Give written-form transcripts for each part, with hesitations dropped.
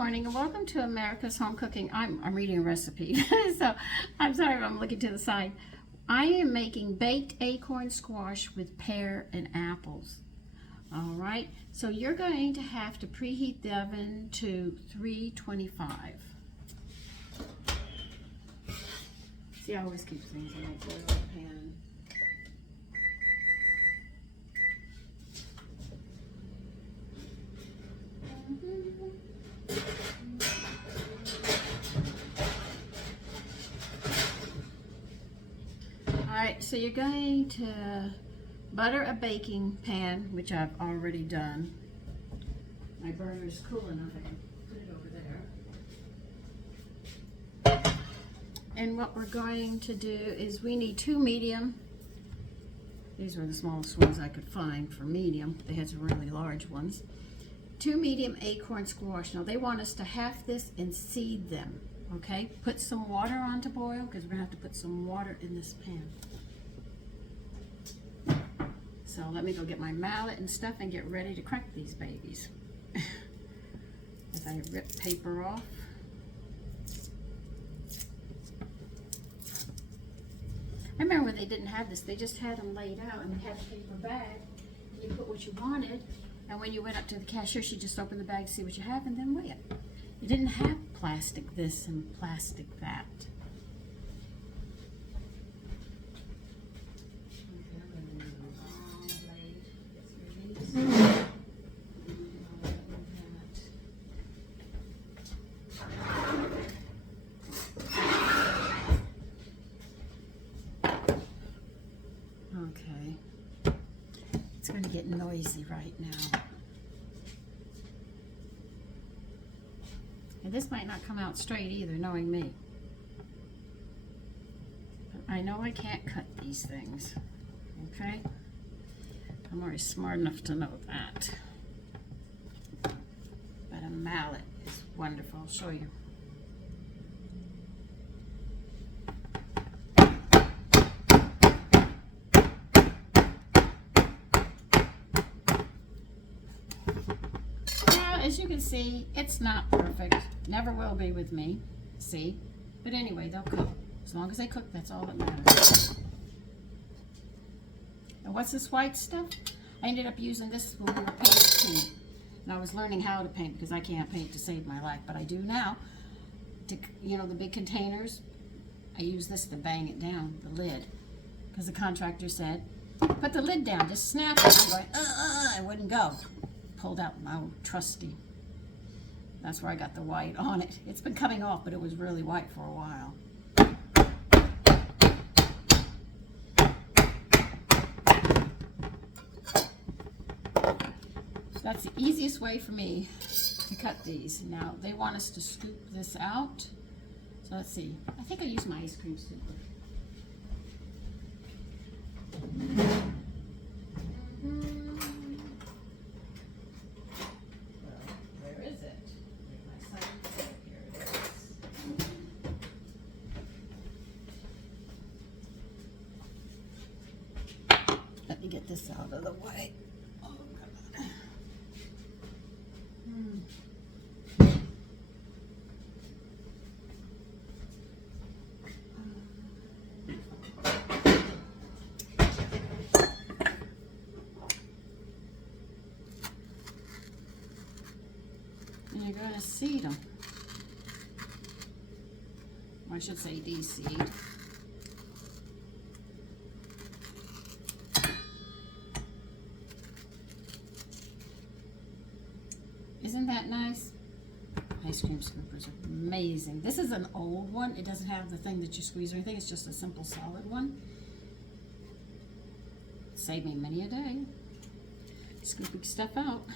morning and welcome to America's Home Cooking. I'm reading a recipe, so I'm sorry if I'm looking to the side. I am making baked acorn squash with pear and apples. All right, so you're going to have to preheat the oven to 325. See, I always keep things in a boiling pan. Alright, so you're going to butter a baking pan, which I've already done. My burner is cool enough I can put it over there. And what we're going to do is we need 2 medium. These were the smallest ones I could find for medium. They had some really large ones. 2 medium acorn squash. Now they want us to half this and seed them. Okay, put some water on to boil because we're going to have to put some water in this pan. So let me go get my mallet and stuff and get ready to crack these babies. As I rip paper off. I remember when they didn't have this, they just had them laid out and they had a paper bag. And you put what you wanted, and when you went up to the cashier, she just opened the bag to see what you have and then weigh it. You didn't have plastic this and plastic that. Okay, it's going to get noisy right now. And this might not come out straight either, knowing me. But I know I can't cut these things, okay? I'm already smart enough to know that. But a mallet is wonderful. I'll show you. As you can see, it's not perfect. Never will be with me. See? But anyway, they'll cook. As long as they cook, that's all that matters. And what's this white stuff? I ended up using this when we were painting. And I was learning how to paint because I can't paint to save my life, but I do now. To, you know, the big containers, I use this to bang it down, the lid. Because the contractor said, put the lid down, just snap it. I'm going, it wouldn't go. Pulled out my old trusty. That's where I got the white on it. It's been coming off, but it was really white for a while. That's the easiest way for me to cut these. Now, they want us to scoop this out. So let's see. I think I use my ice cream scooper. Let me get this out of the way. Oh, come on. And you're going to seed them. Or I should say de-seed. Isn't that nice? Ice cream scoopers are amazing. This is an old one. It doesn't have the thing that you squeeze or anything. It's just a simple solid one. Saved me many a day. Scooping stuff out.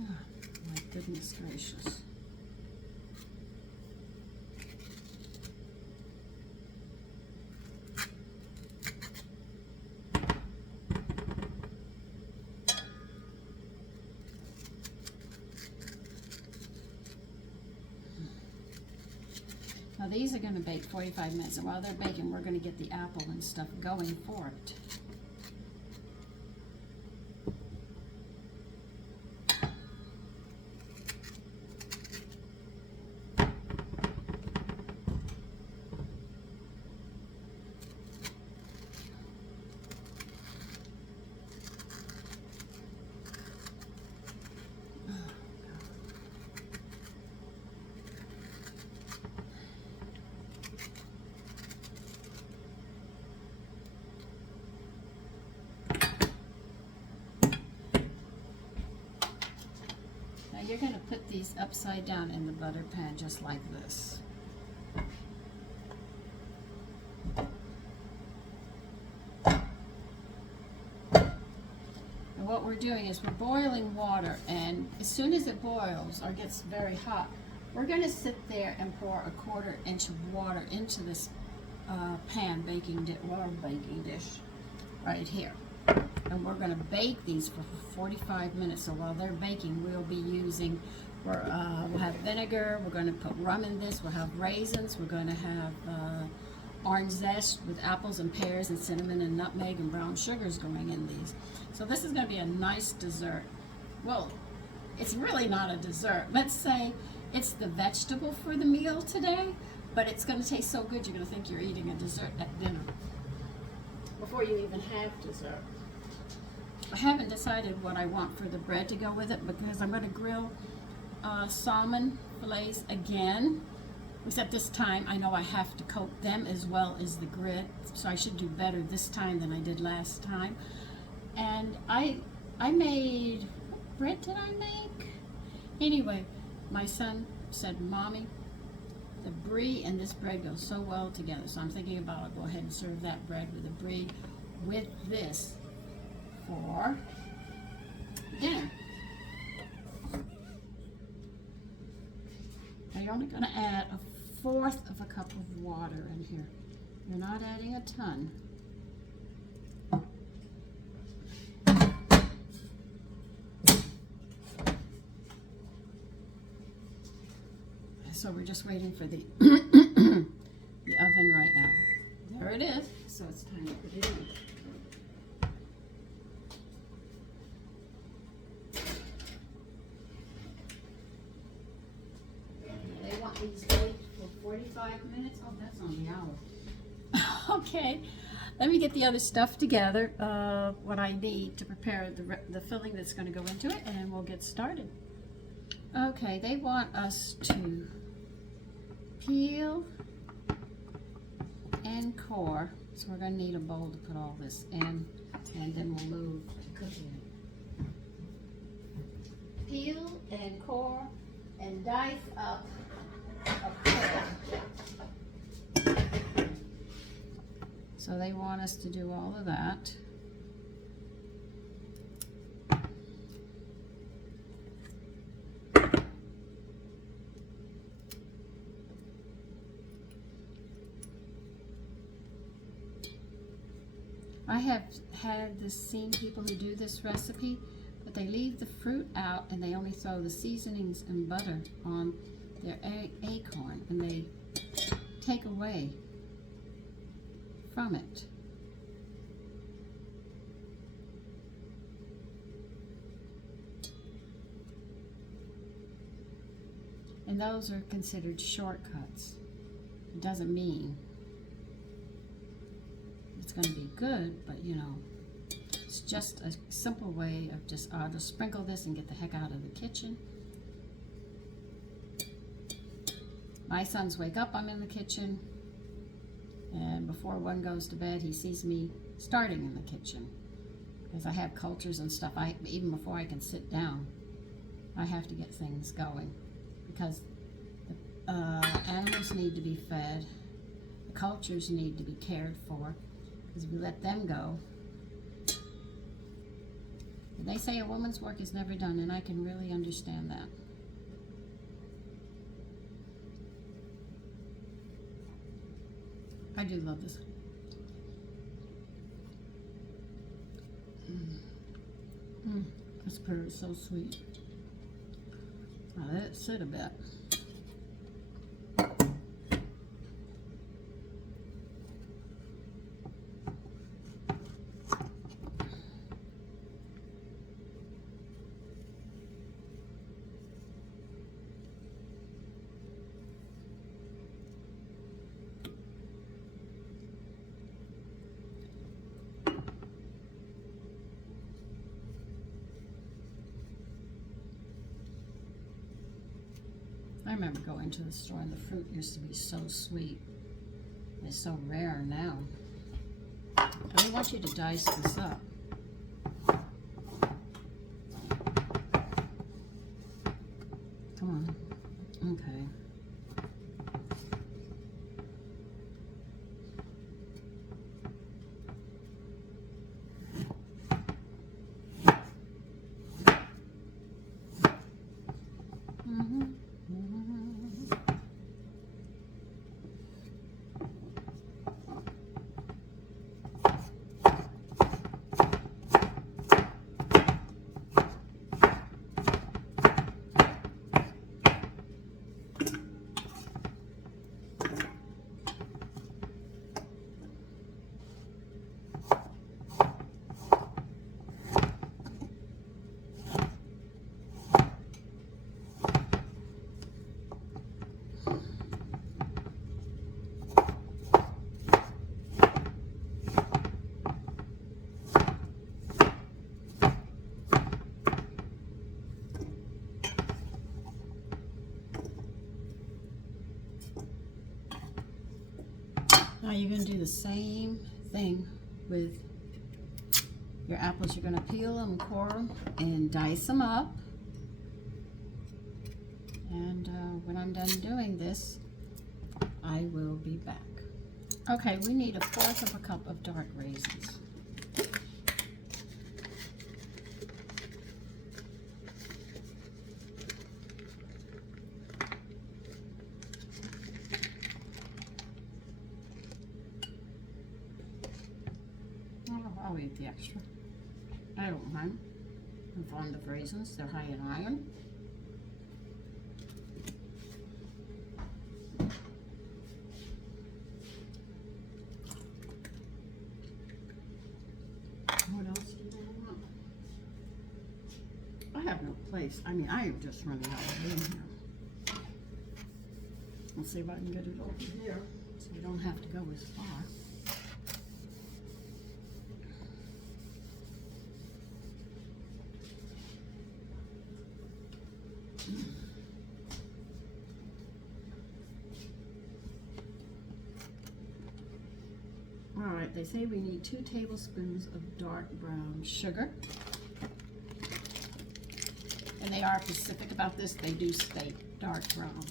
Oh, my goodness gracious. Now these are going to bake 45 minutes, and while they're baking, we're going to get the apple and stuff going for it. You're going to put these upside down in the butter pan just like this. And what we're doing is we're boiling water, and as soon as it boils or gets very hot, we're going to sit there and pour a 1/4 inch of water into this pan baking dish right here. And we're going to bake these for 45 minutes. So while they're baking, we'll be using, we'll have vinegar, we're going to put rum in this, we'll have raisins, we're going to have orange zest with apples and pears and cinnamon and nutmeg and brown sugars going in these. So this is going to be a nice dessert. Well, it's really not a dessert. Let's say it's the vegetable for the meal today, but it's going to taste so good you're going to think you're eating a dessert at dinner before you even have dessert. I haven't decided what I want for the bread to go with it, because I'm going to grill salmon fillets again, except this time I know I have to coat them as well as the grid, so I should do better this time than I did last time. And I made, what bread did I make? Anyway, my son said, Mommy, the brie and this bread go so well together, so I'm thinking about I'll go ahead and serve that bread with the brie with this for dinner. Now you're only going to add 1/4 of a cup of water in here. You're not adding a ton. So we're just waiting for the the oven right now. There it is. So it's time to put it in. These baked for 45 minutes. Oh, that's on the hour. Okay, let me get the other stuff together, what I need to prepare the filling that's going to go into it, and we'll get started. Okay, they want us to peel and core, so we're going to need a bowl to put all this in, and then we'll move to cooking it. Peel and core and dice up a pear. So they want us to do all of that. I have seen people who do this recipe, but they leave the fruit out and they only throw the seasonings and butter on their acorn, and they take away from it. And those are considered shortcuts. It doesn't mean it's going to be good, but you know, it's just a simple way of just, I'll just sprinkle this and get the heck out of the kitchen. My sons wake up, I'm in the kitchen, and before one goes to bed, he sees me starting in the kitchen, because I have cultures and stuff. Even before I can sit down, I have to get things going, because the animals need to be fed, the cultures need to be cared for, because if we let them go, they say a woman's work is never done, and I can really understand that. I do love this. This pear is so sweet. Now let it sit a bit. remember going to the store and the fruit used to be so sweet. It's so rare now. I want you to dice this up. Come on. Okay. Now you're going to do the same thing with your apples. You're going to peel them, core them, and dice them up. And when I'm done doing this, I will be back. Okay, we need 1/4 of a cup of dark raisins. I'll eat the extra. I don't mind. I'm fond of raisins. They're high in iron. What else do you want? I have no place. I mean, I am just running out of room here. Let's see if I can get it over here so we don't have to go as far. All right, they say we need 2 tablespoons of dark brown sugar. And they are specific about this. They do state dark brown.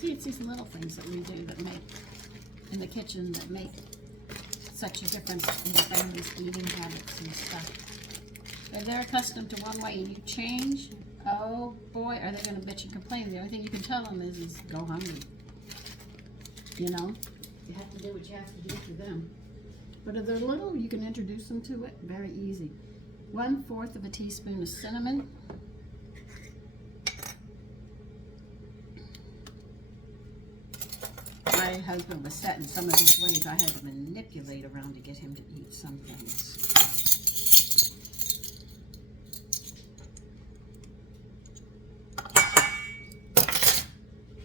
See, it's these little things that we do that make, in the kitchen, that make such a difference in the family's eating habits and stuff. If they're accustomed to one way and you change, oh boy, are they going to bitch and complain. The only thing you can tell them is go hungry. You know? You have to do what you have to do for them. But if they're little, you can introduce them to it. Very easy. 1/4 of a teaspoon of cinnamon. My husband was set in some of his ways. I had to manipulate around to get him to eat some things.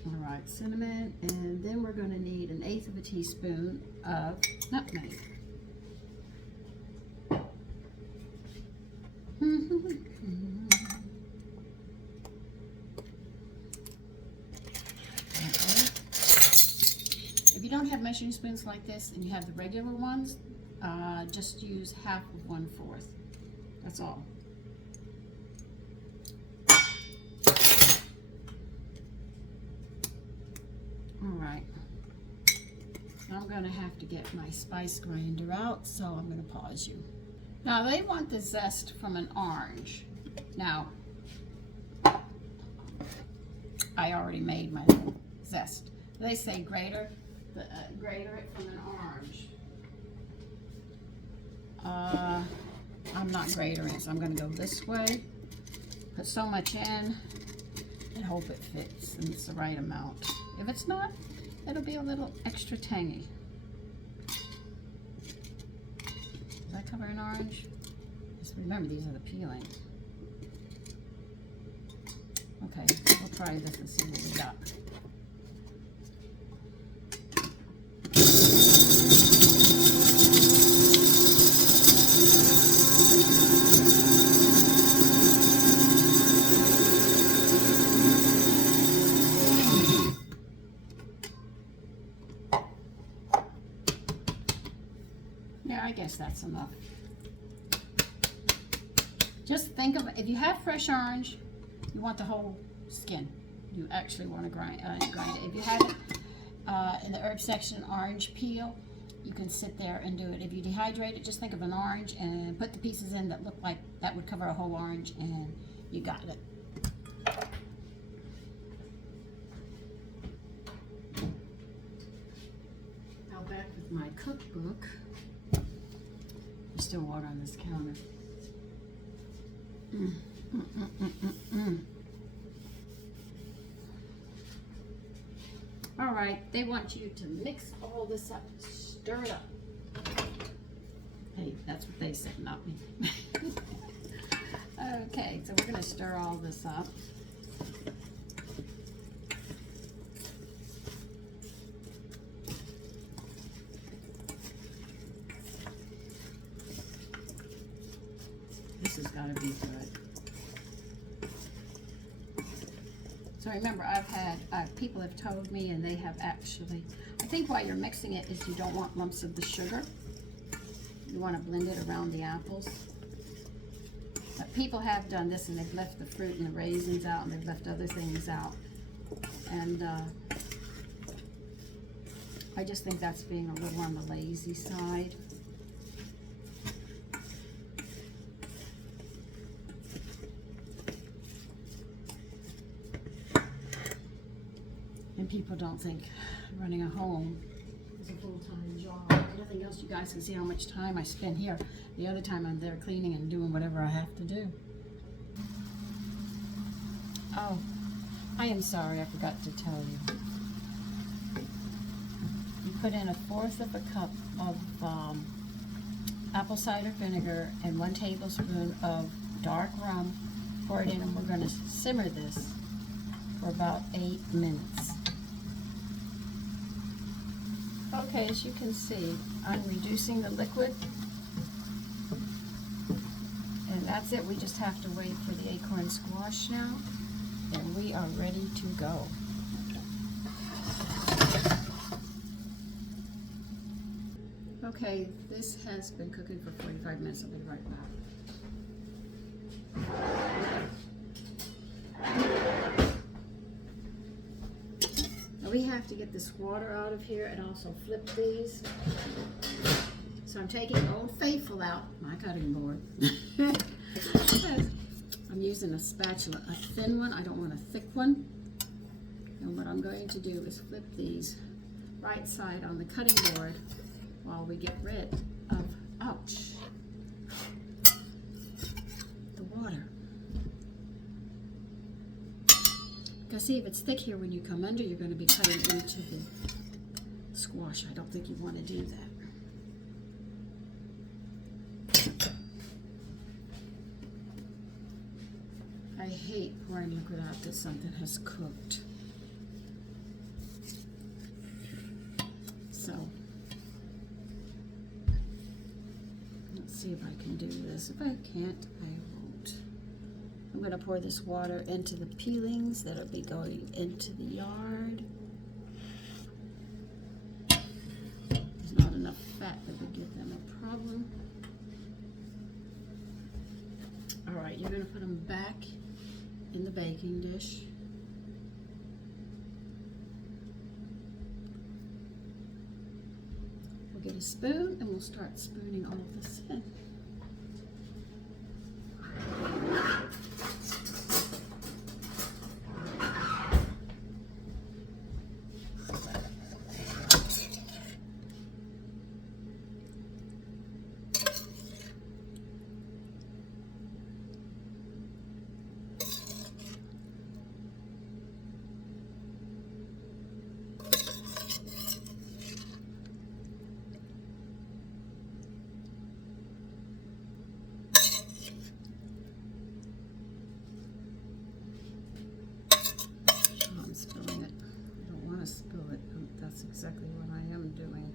All right, cinnamon, and then we're going to need 1/8 of a teaspoon of nutmeg. If you don't have measuring spoons like this and you have the regular ones, just use 1/2 of 1/4. That's all. Alright. I'm going to have to get my spice grinder out, so I'm going to pause you. Now they want the zest from an orange. Now, I already made my zest. They say grater it from an orange. I'm not gratering, so I'm going to go this way. Put so much in and hope it fits and it's the right amount. If it's not, it'll be a little extra tangy. Does that cover an orange? Just remember, these are the peeling. Okay, we'll try this and see what we got. Yeah, I guess that's enough. Just think of, if you have fresh orange, you want the whole skin. You actually want to grind it. If you have it in the herb section, orange peel, you can sit there and do it. If you dehydrate it, just think of an orange and put the pieces in that look like that would cover a whole orange, and you got it. Now back with my cookbook. There's still water on this counter. All right, they want you to mix all this up, stir it up. Hey, that's what they said, not me. Okay, so we're gonna stir all this up. This has got to be good. So remember, people have told me, and they have actually, I think while you're mixing it is you don't want lumps of the sugar. You want to blend it around the apples. But people have done this, and they've left the fruit and the raisins out, and they've left other things out. And I just think that's being a little on the lazy side. And people don't think running a home is a full-time job. Nothing else, you guys can see how much time I spend here. The other time I'm there cleaning and doing whatever I have to do. Oh, I am sorry, I forgot to tell you. You put in 1/4 of a cup of apple cider vinegar and 1 tablespoon of dark rum. Pour it in, and we're going to simmer this for about 8 minutes. Okay, as you can see, I'm reducing the liquid, and that's it. We just have to wait for the acorn squash now, and we are ready to go. Okay, this has been cooking for 45 minutes. I'll be right back. We have to get this water out of here and also flip these. So I'm taking Old Faithful out, my cutting board. I'm using a spatula, a thin one. I don't want a thick one. And what I'm going to do is flip these right side on the cutting board while we get rid of, ouch, the water. Because see, if it's thick here, when you come under, you're going to be cutting into the squash. I don't think you want to do that. I hate pouring liquid out after something has cooked. So, let's see if I can do this. If I can't, I won't. I'm going to pour this water into the peelings that'll be going into the yard. There's not enough fat that would give them a problem. All right, you're going to put them back in the baking dish. We'll get a spoon and we'll start spooning all of this in. exactly what I am doing.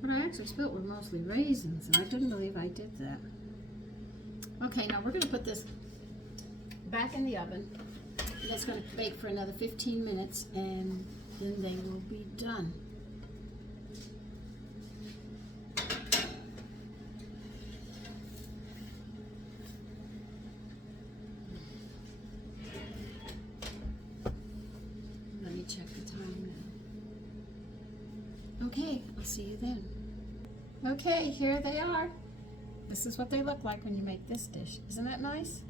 What I actually spilt were mostly raisins, and I couldn't believe I did that. Okay, now we're going to put this back in the oven. That's going to bake for another 15 minutes, and then they will be done. Let me check the time now. Okay, I'll see you then. Okay, here they are. This is what they look like when you make this dish. Isn't that nice?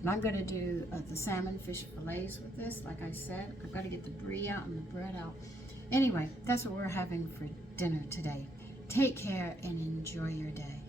And I'm going to do the salmon fish fillets with this. Like I said, I've got to get the brie out and the bread out. Anyway, that's what we're having for dinner today. Take care and enjoy your day.